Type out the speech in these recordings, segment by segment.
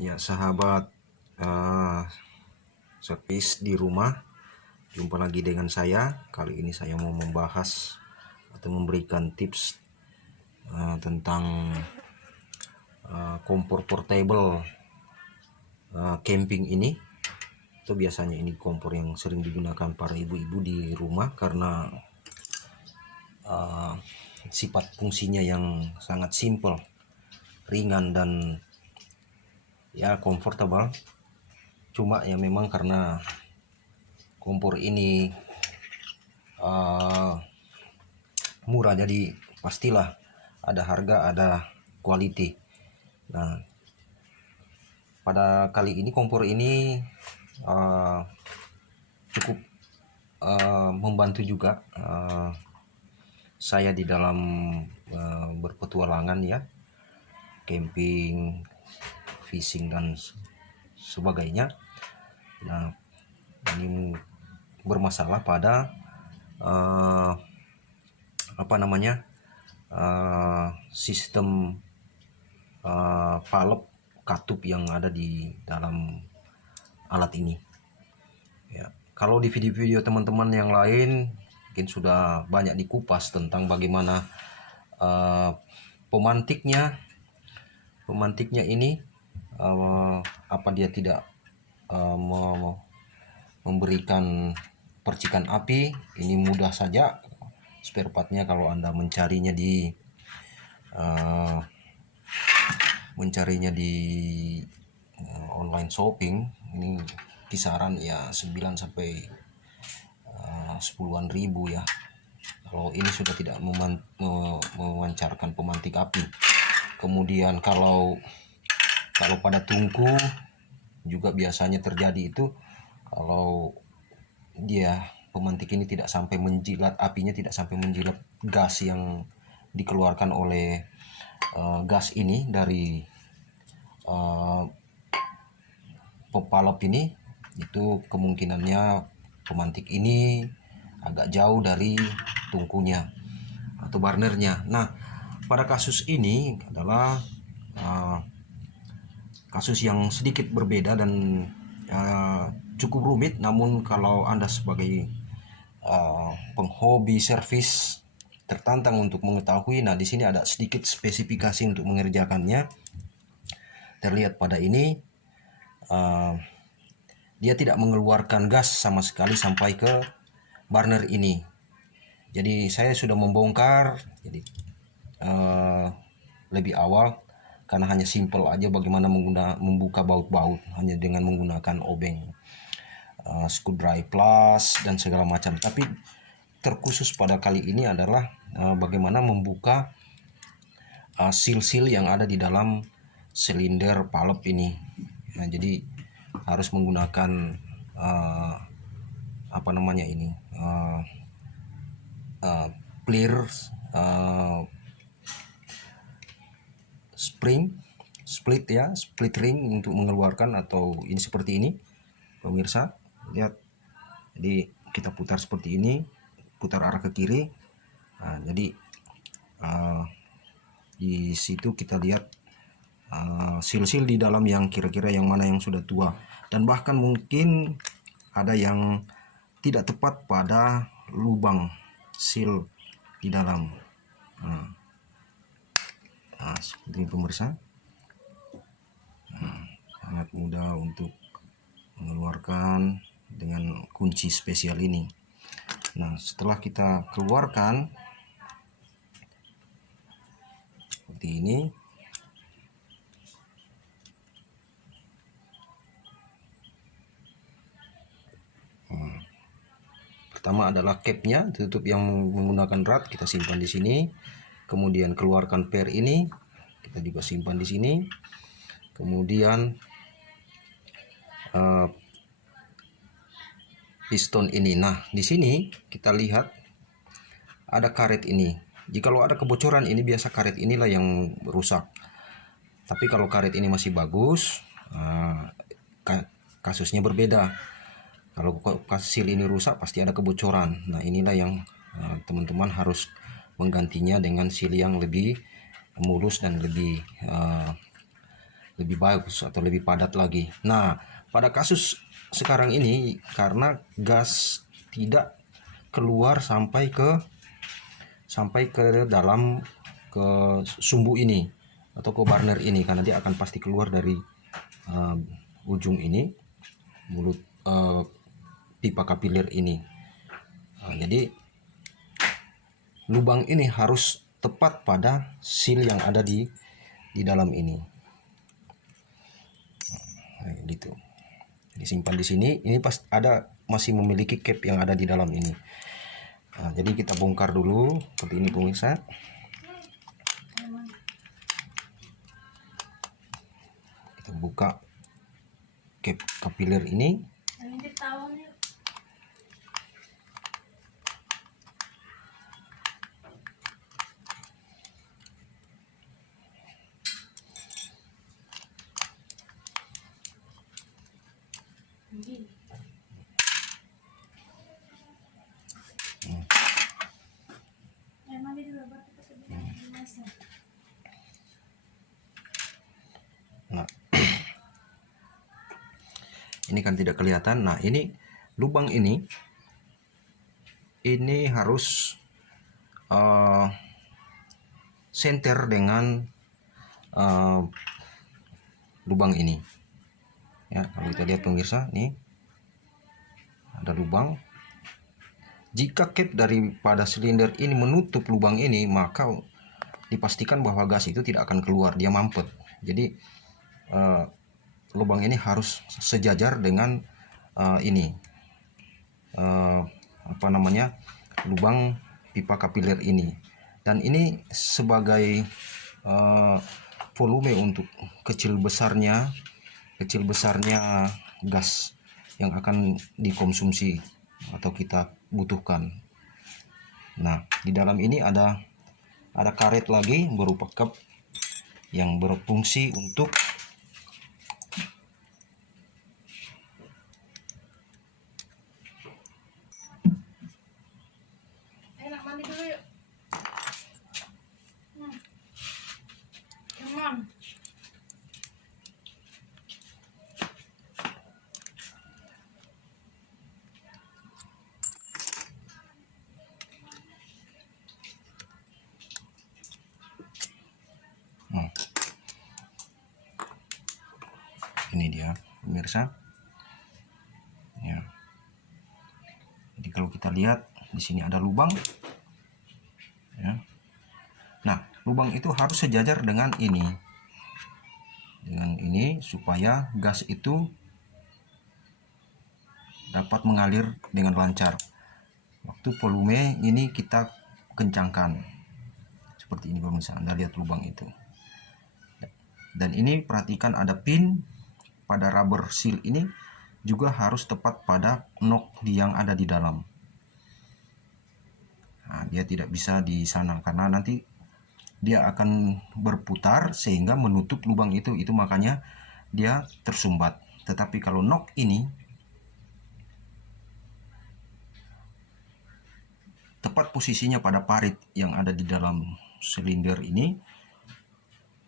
Ya sahabat servis di rumah, jumpa lagi dengan saya. Kali ini saya mau membahas atau memberikan tips tentang kompor portable camping ini. Itu biasanya ini kompor yang sering digunakan para ibu-ibu di rumah karena sifat fungsinya yang sangat simple, ringan dan ya comfortable. Cuma ya memang karena kompor ini murah, jadi pastilah ada harga, ada quality. Nah, pada kali ini kompor ini cukup membantu juga saya di dalam berpetualangan ya, camping, fishing dan sebagainya. Nah, ini bermasalah pada sistem valve katup yang ada di dalam alat ini. Ya, kalau di video-video teman-teman yang lain mungkin sudah banyak dikupas tentang bagaimana pemantiknya ini apa dia tidak memberikan percikan api. Ini mudah saja spare partnya kalau Anda mencarinya di online shopping. Ini kisaran ya 9 sampai 10-an ribu ya, kalau ini sudah tidak memancarkan pemantik api. Kemudian kalau pada tungku juga biasanya terjadi itu, kalau dia pemantik ini tidak sampai menjilat, apinya tidak sampai menjilat gas yang dikeluarkan oleh gas ini dari pepalop ini, itu kemungkinannya pemantik ini agak jauh dari tungkunya atau burnernya. Nah, pada kasus ini adalah kasus yang sedikit berbeda dan cukup rumit. Namun kalau Anda sebagai penghobi servis tertantang untuk mengetahui, nah di sini ada sedikit spesifikasi untuk mengerjakannya. Terlihat pada ini dia tidak mengeluarkan gas sama sekali sampai ke burner ini. Jadi saya sudah membongkar jadi lebih awal karena hanya simple aja bagaimana membuka baut-baut hanya dengan menggunakan obeng, screwdriver plus dan segala macam. Tapi terkhusus pada kali ini adalah bagaimana membuka seal-seal yang ada di dalam silinder valve ini. Nah, jadi harus menggunakan clear split ya, split ring untuk mengeluarkan, atau ini seperti ini pemirsa lihat. Jadi kita putar seperti ini, putar arah ke kiri. Nah, jadi di situ kita lihat seal-seal di dalam yang kira-kira yang mana yang sudah tua, dan bahkan mungkin ada yang tidak tepat pada lubang seal di dalam. Nah, seperti ini pemirsa. Sangat mudah untuk mengeluarkan dengan kunci spesial ini. Nah, setelah kita keluarkan seperti ini, pertama adalah capnya, tutup yang menggunakan rat, kita simpan di sini. Kemudian keluarkan pair ini, kita juga simpan di sini. Kemudian piston ini. Nah, di sini kita lihat ada karet ini. Jikalau ada kebocoran ini, biasa karet inilah yang rusak. Tapi kalau karet ini masih bagus, kasusnya berbeda. Kalau seal ini rusak, pasti ada kebocoran. Nah, inilah yang teman-teman harus menggantinya dengan seal yang lebih mulus dan lebih lebih bagus atau lebih padat lagi. Nah, pada kasus sekarang ini karena gas tidak keluar sampai ke dalam ke sumbu ini atau ke burner ini, karena dia akan pasti keluar dari ujung ini, mulut pipa kapiler ini. Nah, jadi lubang ini harus tepat pada seal yang ada di dalam ini. Nah, gitu. Disimpan di sini. Ini pas ada masih memiliki cap yang ada di dalam ini. Nah, jadi kita bongkar dulu seperti ini pemirsa. Kita buka cap kapiler ini. Nah, ini kan tidak kelihatan. Nah, ini lubang ini harus center dengan lubang ini. Ya, kalau kita lihat pemirsa, nih ada lubang. Jika cap daripada silinder ini menutup lubang ini, maka dipastikan bahwa gas itu tidak akan keluar, dia mampet. Jadi lubang ini harus sejajar dengan ini lubang pipa kapiler ini. Dan ini sebagai volume untuk kecil besarnya gas yang akan dikonsumsi atau kita butuhkan. Nah, di dalam ini ada karet lagi berupa cup yang berfungsi untuk mandi dulu yuk. Come on. Ini dia pemirsa. Ya. Jadi kalau kita lihat di sini ada lubang. Ya. Nah, lubang itu harus sejajar dengan ini. Dengan ini supaya gas itu dapat mengalir dengan lancar. Waktu volume ini kita kencangkan. Seperti ini pemirsa, Anda lihat lubang itu. Dan ini perhatikan ada pin pada rubber seal ini juga harus tepat pada knock yang ada di dalam. Nah, dia tidak bisa di sana karena nanti dia akan berputar sehingga menutup lubang itu makanya dia tersumbat. Tetapi kalau knock ini tepat posisinya pada parit yang ada di dalam silinder ini,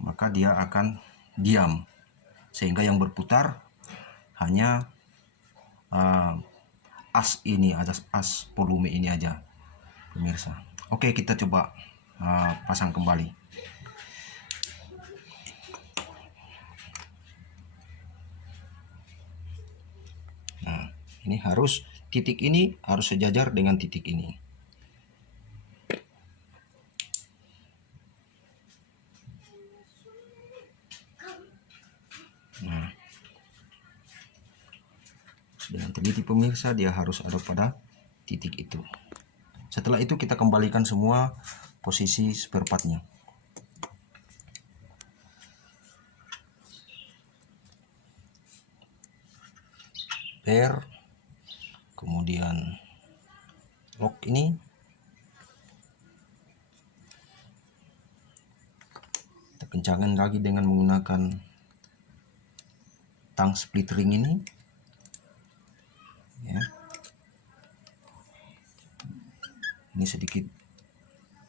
maka dia akan diam sehingga yang berputar hanya as volume ini aja pemirsa. Oke, kita coba pasang kembali. Nah, ini titik ini harus sejajar dengan titik ini. Nah, dengan teliti pemirsa, dia harus ada pada titik itu. Setelah itu kita kembalikan semua posisi spare partnya. Spare, kemudian lock ini. Kita kencangkan lagi dengan menggunakan tang split ring ini. Ya. Ini sedikit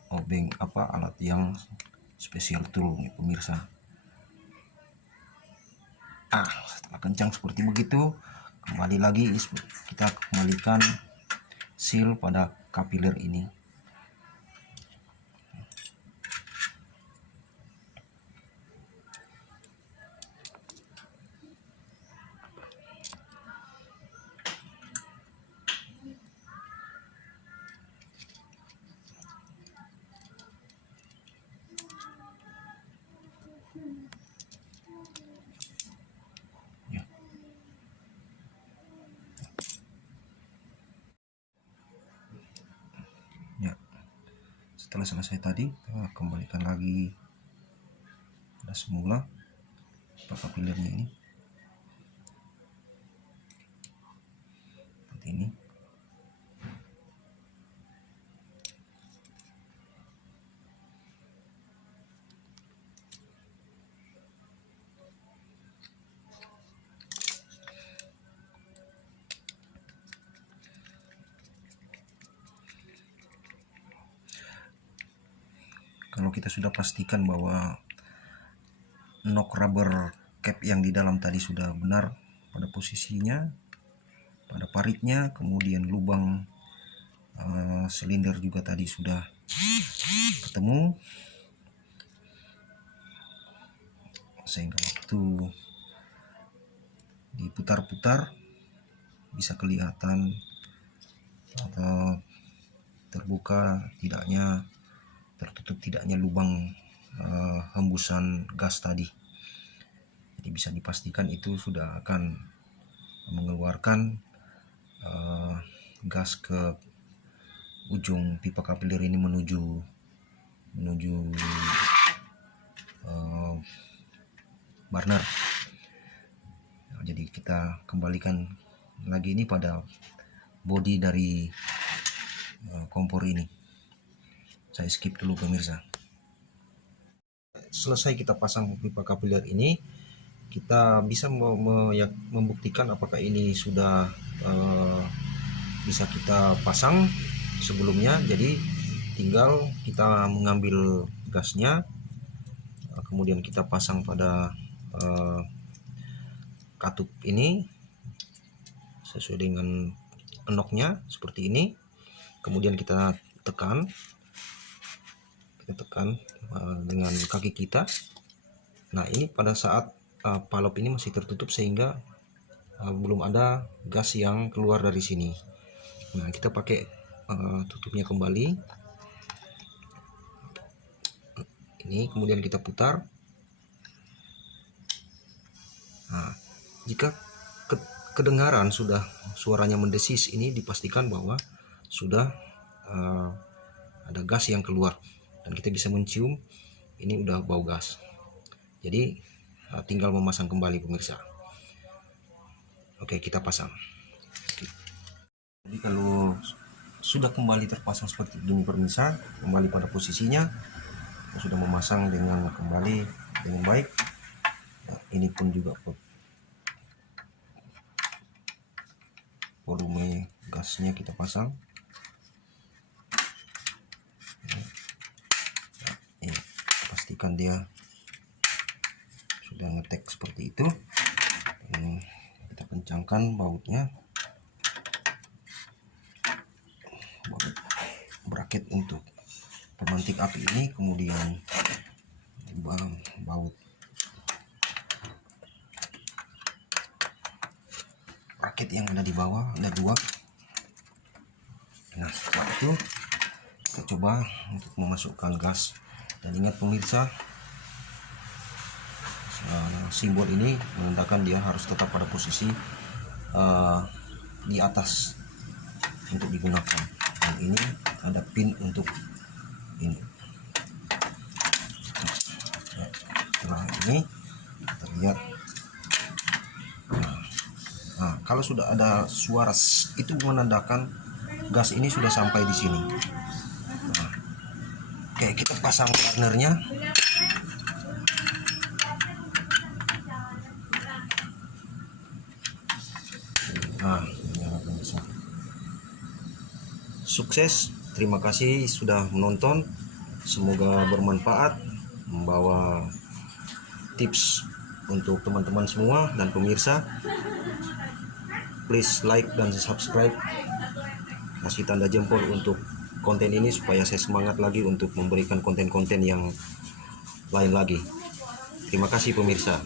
obeng alat yang special tool nih pemirsa. kencang seperti begitu. Kembali lagi kita kembalikan seal pada kapiler ini. Ya, setelah selesai tadi, kita kembalikan lagi pada semula kapilernya ini seperti ini. Kalau kita sudah pastikan bahwa nok rubber cap yang di dalam tadi sudah benar pada posisinya, pada paritnya, kemudian lubang silinder juga tadi sudah ketemu, sehingga waktu diputar-putar bisa kelihatan atau terbuka tidaknya, tertutup tidaknya lubang hembusan gas tadi. Jadi bisa dipastikan itu sudah akan mengeluarkan gas ke ujung pipa kapiler ini menuju burner. Nah, jadi kita kembalikan lagi ini pada bodi dari kompor ini. Saya skip dulu pemirsa. Selesai kita pasang pipa kapiler ini, kita bisa membuktikan apakah ini sudah bisa kita pasang sebelumnya. Jadi tinggal kita mengambil gasnya, kemudian kita pasang pada katup ini sesuai dengan enoknya seperti ini. Kemudian kita tekan dengan kaki kita. Nah, ini pada saat palop ini masih tertutup sehingga belum ada gas yang keluar dari sini. Nah, kita pakai tutupnya kembali ini, kemudian kita putar. Nah, jika kedengaran sudah suaranya mendesis, ini dipastikan bahwa sudah ada gas yang keluar, dan kita bisa mencium ini udah bau gas. Jadi tinggal memasang kembali pemirsa. Oke, kita pasang. Jadi kalau sudah kembali terpasang seperti ini pemirsa, kembali pada posisinya, sudah memasang dengan kembali dengan baik. Nah, ini pun juga volume gasnya kita pasang. Pastikan dia sudah ngetek seperti itu. Kita kencangkan bautnya, bracket untuk pemantik api ini, kemudian baut bracket yang ada di bawah, ada dua. Nah, setelah itu kita coba untuk memasukkan gas. Dan ingat pemirsa, simbol ini menandakan dia harus tetap pada posisi di atas untuk digunakan. Dan ini ada pin untuk ini. Setelah ini terlihat, nah, kalau sudah ada suara itu menandakan gas ini sudah sampai di sini. Nah, oke, kita pasang burnernya. Nah, sukses. Terima kasih sudah menonton. Semoga bermanfaat, membawa tips untuk teman-teman semua dan pemirsa, please like dan subscribe, kasih tanda jempol untuk konten ini supaya saya semangat lagi untuk memberikan konten-konten yang lain lagi. Terima kasih pemirsa.